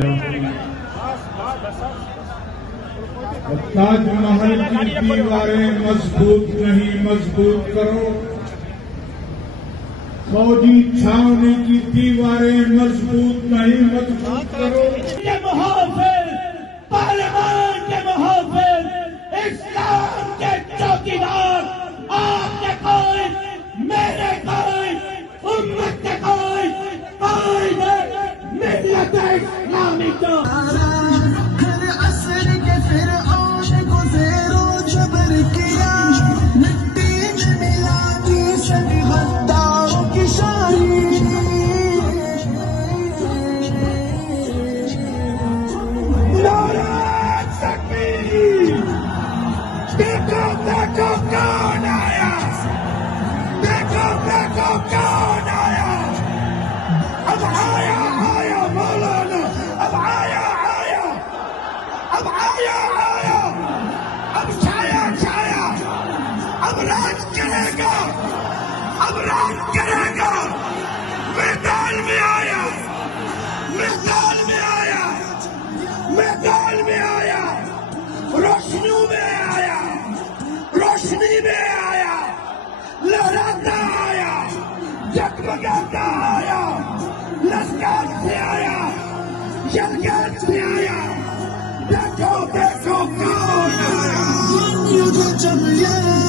تاج محل کی دیواریں مضبوط نہیں مضبوط کرو، فوجی چھاؤنی کی دیواریں مضبوط نہیں مضبوط کرو۔ کے محافظ، پارلیمان کے محافظ، اسلام کے چوکیدار، آپ کے قائد، میرے قائد، امت کے قائد، قائد ملت اسلامی کا۔ ہر عصر کے فرعون کو زیر و جبر کیا، مٹی میں ملا دی سب غداروں کی شاہی۔ نعرہ تکبیر! دیکھو دیکھو کون آیا، دیکھو دیکھو کون آیا، اب آیا آیا مولانا، اب آیا آیا، اب آیا آیا، اب چھایا چھایا، اب راج کرے گا، اب راج کرے گا، میدان میں آیا، میدان میں آیا، میدان میں آیا، روشنیوں میں آیا، روشنی میں آیا، لہراتا آیا، جگمگاتا آیا، لشکر سے آیا، یلغار سے آیا، دیکھو دیکھو کون آیا۔ مجھے جب یہ